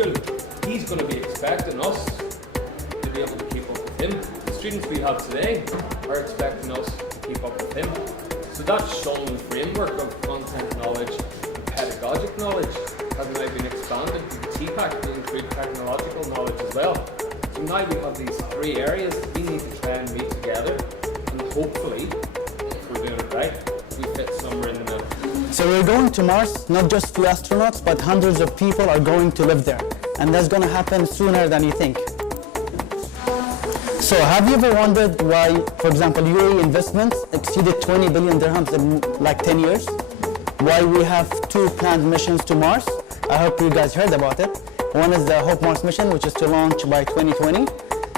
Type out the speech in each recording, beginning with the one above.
school, he's going to be expecting us to be able to keep up with him. The students we have today are expecting us to keep up with him. So that shown framework of content knowledge and pedagogic knowledge has now been expanded to TPAC to include technological knowledge as well. So now we have these three areas that we need to try and meet together, and hopefully, if we're doing it right, we fit somewhere in the middle. So we're going to Mars, not just few astronauts, but hundreds of people are going to live there. And that's going to happen sooner than you think. So have you ever wondered why, for example, UAE investments exceeded 20 billion dirhams in like 10 years? Why we have 2 planned missions to Mars? I hope you guys heard about it. One is the Hope Mars mission, which is to launch by 2020.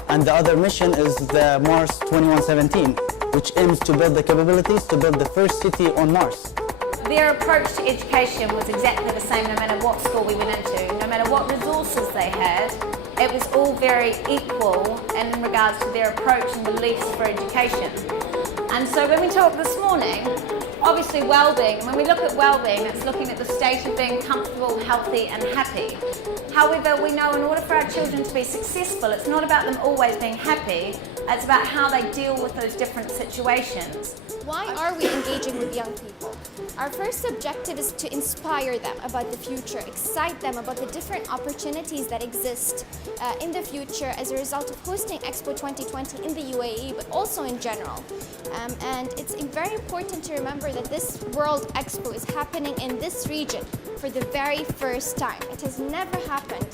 And the other mission is the Mars 2117, which aims to build the capabilities to build the first city on Mars. Their approach to education was exactly the same no matter what school we went into, no matter what resources they had. It was all very equal in regards to their approach and beliefs for education. And so when we talked this morning, obviously well-being, and when we look at well-being, it's looking at the state of being comfortable, healthy and happy. However, we know in order for our children to be successful, it's not about them always being happy, it's about how they deal with those different situations. Why are we engaging with young people? Our first objective is to inspire them about the future, excite them about the different opportunities that exist in the future as a result of hosting Expo 2020 in the UAE, but also in general. And it's very important to remember that this World Expo is happening in this region for the very first time. It has never happened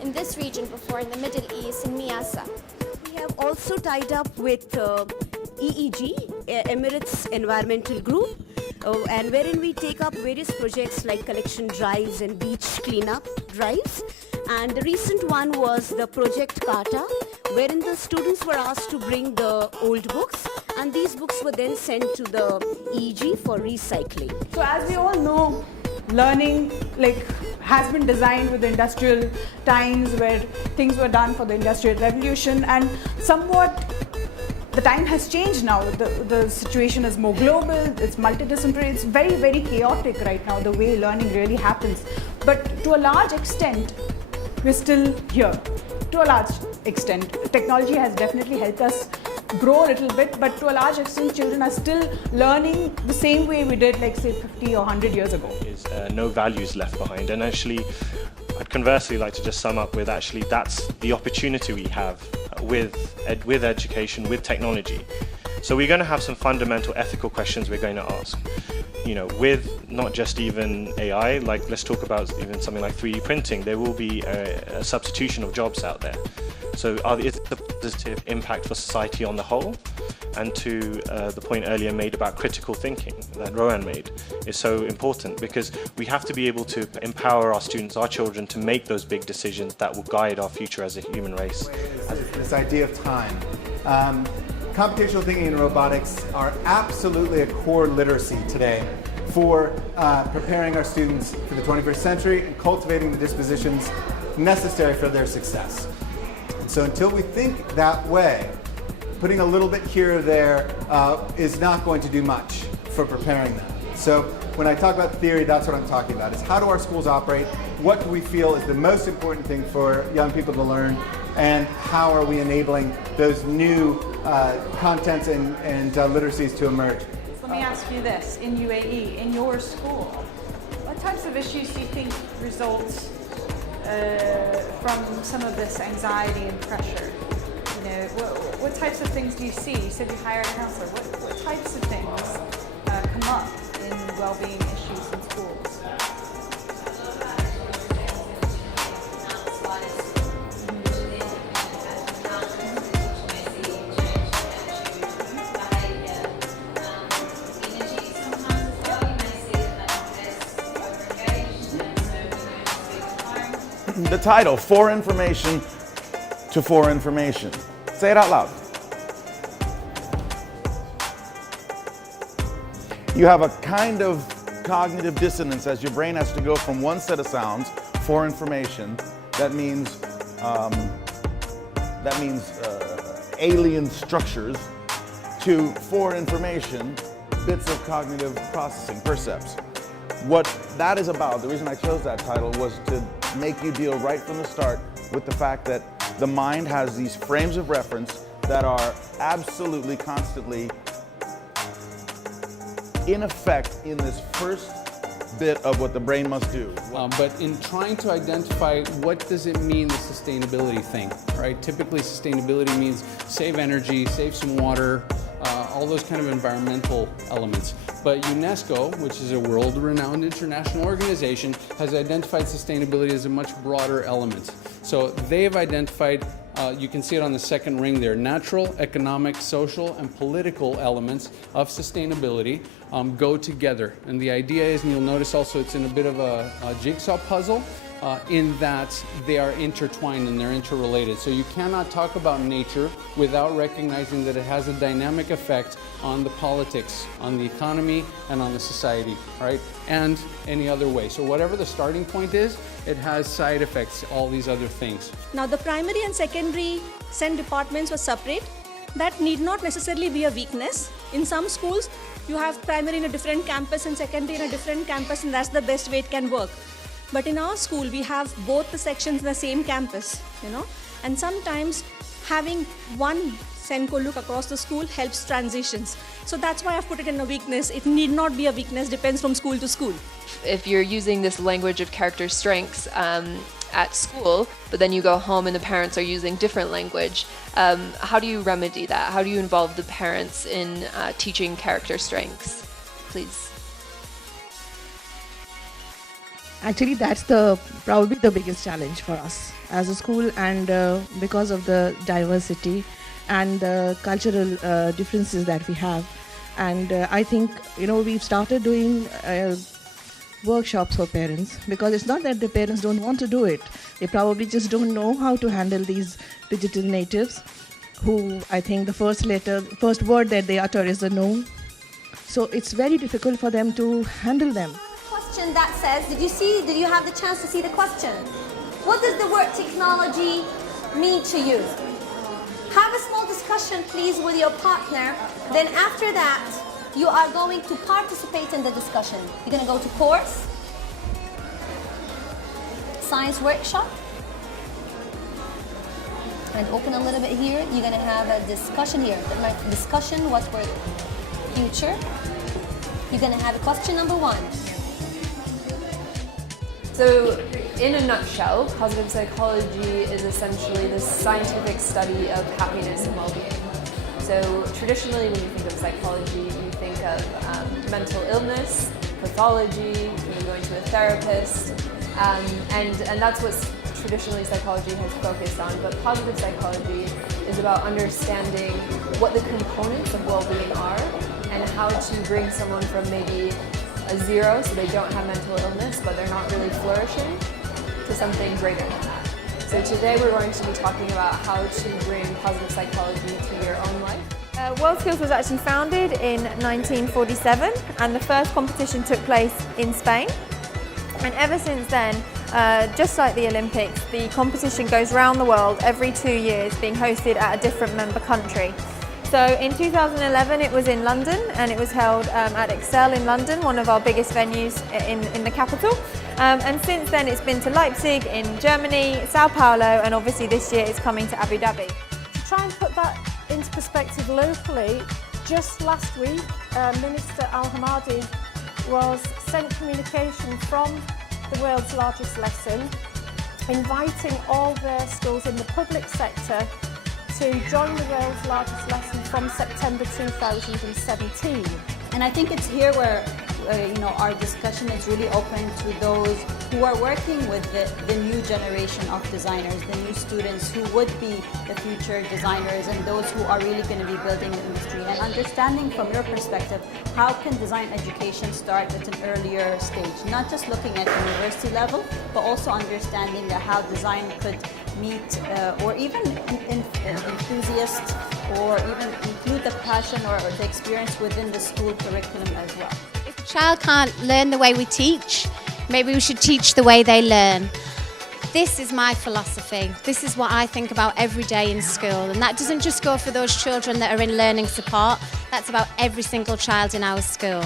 in this region before, in the Middle East, in Miasa. We have also tied up with EEG, Emirates Environmental Group, and wherein we take up various projects like collection drives and beach cleanup drives. And the recent one was the Project Kata, wherein the students were asked to bring the old books, and these books were then sent to the EEG for recycling. So as we all know, learning has been designed with the industrial times where things were done for the Industrial Revolution, and somewhat the time has changed now. The situation is more global, it's multidisciplinary, it's very, very chaotic right now, the way learning really happens. But to a large extent, we're still here. To a large extent, technology has definitely helped us grow a little bit, but to a large extent, children are still learning the same way we did, like say 50 or 100 years ago. No values left behind, and actually I'd conversely like to just sum up with actually that's the opportunity we have with education, with technology. So we're going to have some fundamental ethical questions we're going to ask. You know, with not just even AI, like let's talk about even something like 3D printing, there will be a substitution of jobs out there. So is it a positive impact for society on the whole? And to the point earlier made about critical thinking that Rowan made is so important, because we have to be able to empower our students, our children, to make those big decisions that will guide our future as a human race. This idea of time. Computational thinking and robotics are absolutely a core literacy today for preparing our students for the 21st century and cultivating the dispositions necessary for their success. And so until we think that way, putting a little bit here or there is not going to do much for preparing them. So when I talk about theory, that's what I'm talking about, is how do our schools operate, what do we feel is the most important thing for young people to learn, and how are we enabling those new contents and literacies to emerge. Let me ask you this, in UAE, in your school, what types of issues do you think result from some of this anxiety and pressure? You know, what types of things do you see? You said you hire a counselor. What types of things come up in well-being issues in schools? The title, For Information to For Information. Say it out loud. You have a kind of cognitive dissonance as your brain has to go from one set of sounds, for information, that means alien structures, to for information, bits of cognitive processing, percepts. What that is about, the reason I chose that title was to make you deal right from the start with the fact that the mind has these frames of reference that are absolutely constantly in effect in this first bit of what the brain must do. But in trying to identify what does it mean, the sustainability thing, right? Typically sustainability means save energy, save some water, all those kind of environmental elements. But UNESCO, which is a world-renowned international organization, has identified sustainability as a much broader element. So they have identified, you can see it on the second ring there, natural, economic, social, and political elements of sustainability go together. And the idea is, and you'll notice also it's in a bit of a jigsaw puzzle, in that they are intertwined and they're interrelated. So you cannot talk about nature without recognizing that it has a dynamic effect on the politics, on the economy, and on the society, right? And any other way. So whatever the starting point is, it has side effects, all these other things. Now the primary and secondary SEN departments were separate. That need not necessarily be a weakness. In some schools, you have primary in a different campus and secondary in a different campus, and that's the best way it can work. But in our school, we have both the sections in the same campus, you know, and sometimes having one SENCO look across the school helps transitions. So that's why I've put it in a weakness. It need not be a weakness, depends from school to school. If you're using this language of character strengths at school, but then you go home and the parents are using different language, how do you remedy that? How do you involve the parents in teaching character strengths? Please. Actually, that's probably the biggest challenge for us as a school, and because of the diversity and the cultural differences that we have. And I think, you know, we've started doing workshops for parents, because it's not that the parents don't want to do it. They probably just don't know how to handle these digital natives who, I think the first word that they utter is a no. So it's very difficult for them to handle them. Question that says, did you have the chance to see the question? What does the word technology mean to you? Have a small discussion, please, with your partner. Then after that, you are going to participate in the discussion. You're going to go to course, science workshop, and open a little bit here. You're going to have a discussion here. Discussion, what's for future? You're going to have a question number 1. So, in a nutshell, positive psychology is essentially the scientific study of happiness and well-being. So, traditionally, when you think of psychology, you think of mental illness, pathology, maybe going to a therapist, and that's what traditionally psychology has focused on. But positive psychology is about understanding what the components of well-being are and how to bring someone from maybe a 0, so they don't have mental illness, but they're not really flourishing, to something greater than that. So today we're going to be talking about how to bring positive psychology to your own life. World Skills was actually founded in 1947, and the first competition took place in Spain. And ever since then, just like the Olympics, the competition goes around the world every 2 years, being hosted at a different member country. So in 2011 it was in London, and it was held at Excel in London, one of our biggest venues in the capital. And since then it's been to Leipzig in Germany, Sao Paulo, and obviously this year it's coming to Abu Dhabi. To try and put that into perspective locally, just last week Minister Al-Hamadi was sent communication from the world's largest lesson, inviting all their schools in the public sector to join the world's largest lesson from September 2017. And I think it's here where our discussion is really open to those who are working with the new generation of designers, the new students who would be the future designers, and those who are really going to be building an industry. And understanding from your perspective, how can design education start at an earlier stage? Not just looking at university level, but also understanding that how design could meet or even enthusiasts, or even include the passion or the experience within the school curriculum as well. If a child can't learn the way we teach, maybe we should teach the way they learn. This is my philosophy. This is what I think about every day in school, and that doesn't just go for those children that are in learning support, that's about every single child in our school.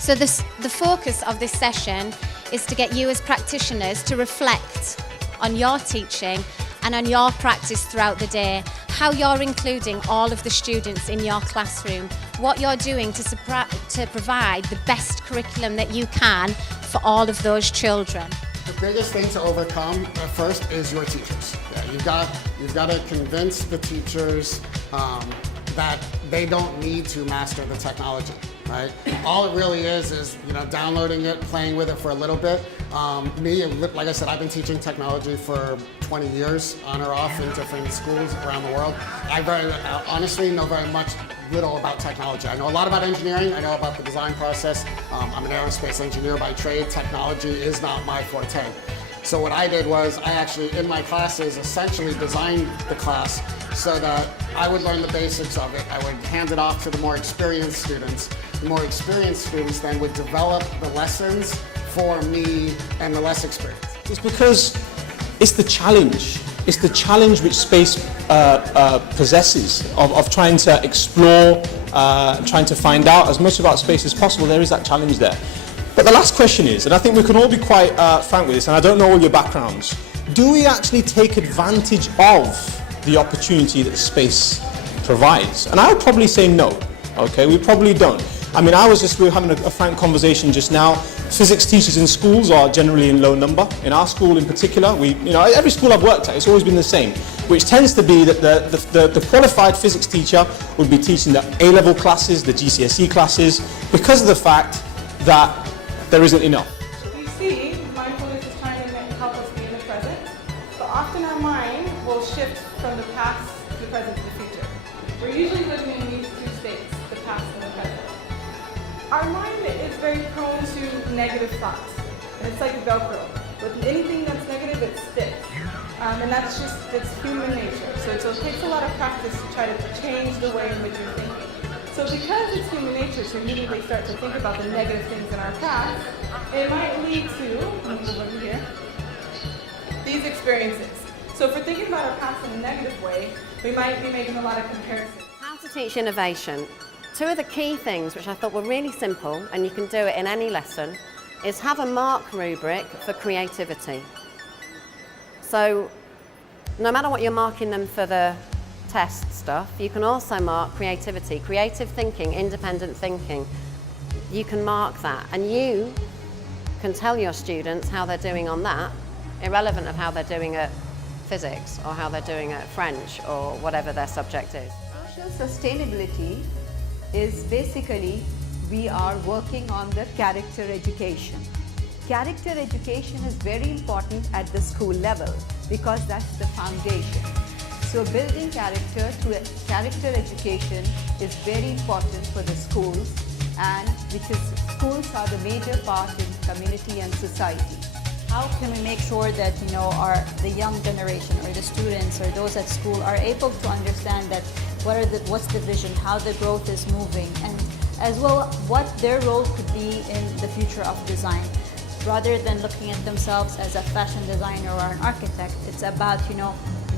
So the focus of this session is to get you as practitioners to reflect on your teaching and on your practice throughout the day, how you're including all of the students in your classroom, what you're doing to provide the best curriculum that you can for all of those children. The biggest thing to overcome first is your teachers. Yeah, you've got to convince the teachers that they don't need to master the technology, right? All it really is downloading it, playing with it for a little bit. Me, like I said, I've been teaching technology for 20 years on or off in different schools around the world. I honestly know very little about technology. I know a lot about engineering. I know about the design process. I'm an aerospace engineer by trade. Technology is not my forte. So what I did was I actually, in my classes, essentially designed the class so that I would learn the basics of it. I would hand it off to the more experienced students. The more experienced students then would develop the lessons for me and the less experienced. It's because it's the challenge. It's the challenge which space possesses of trying to explore, trying to find out as much about space as possible. There is that challenge there. But the last question is, and I think we can all be quite frank with this, and I don't know all your backgrounds, do we actually take advantage of the opportunity that space provides? And I would probably say no, okay, we probably don't. I mean, we were having a frank conversation just now. Physics teachers in schools are generally in low number. In our school in particular, every school I've worked at, it's always been the same, which tends to be that the qualified physics teacher would be teaching the A-level classes, the GCSE classes, because of the fact that there isn't enough. We see mindfulness is trying to help us be in the present, but often our mind will shift from the past to the present to the future. We're usually living in these two states, the past and the present. Our mind is very prone to negative thoughts, and it's like a Velcro. With anything that's negative, it sticks. And it's human nature. So it takes a lot of practice to try to change the way in which you're thinking. So because it's human nature to immediately start to think about the negative things in our past, it might lead to, let me move over here, these experiences. So if we're thinking about our past in a negative way, we might be making a lot of comparisons. How to teach innovation. Two of the key things which I thought were really simple, and you can do it in any lesson, is have a mark rubric for creativity. So no matter what you're marking them for the test stuff, you can also mark creativity, creative thinking, independent thinking. You can mark that, and you can tell your students how they're doing on that, irrelevant of how they're doing at physics or how they're doing at French or whatever their subject is. Social sustainability is basically we are working on the character education. Character education is very important at the school level because that's the foundation. So building character through character education is very important for the schools, and because schools are the major part in community and society. How can we make sure that the young generation or the students or those at school are able to understand that what's the vision, how the growth is moving, and as well what their role could be in the future of design. Rather than looking at themselves as a fashion designer or an architect, it's about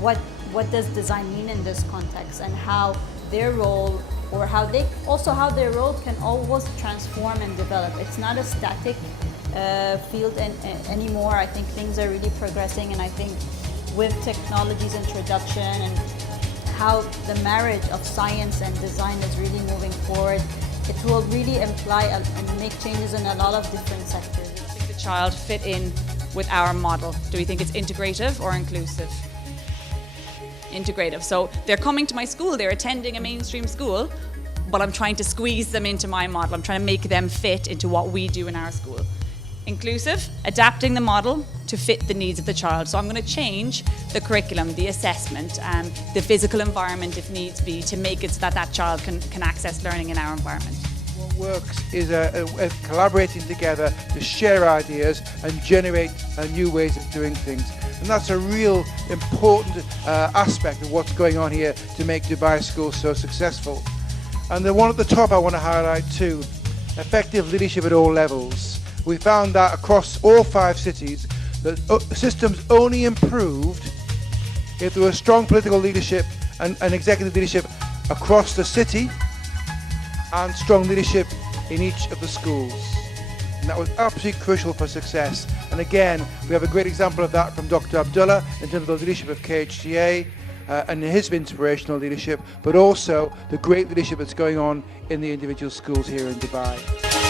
what does design mean in this context, and how their role or how their role can always transform and develop. It's not a static field anymore. I think things are really progressing, and I think with technology's introduction and how the marriage of science and design is really moving forward, it will really imply and make changes in a lot of different sectors. The child fit in with our model. Do we think it's integrative or inclusive? Integrative. So they're coming to my school, they're attending a mainstream school, but I'm trying to squeeze them into my model. I'm trying to make them fit into what we do in our school. Inclusive, adapting the model to fit the needs of the child. So I'm going to change the curriculum, the assessment, the physical environment if needs be, to make it so that that child can access learning in our environment. What works is collaborating together to share ideas and generate new ways of doing things. And that's a real important aspect of what's going on here to make Dubai School so successful. And the one at the top I want to highlight too, effective leadership at all levels. We found that across all 5 cities, that systems only improved if there was strong political leadership and executive leadership across the city and strong leadership in each of the schools. and that was absolutely crucial for success. And again, we have a great example of that from Dr. Abdullah in terms of the leadership of KHTA and his inspirational leadership, but also the great leadership that's going on in the individual schools here in Dubai.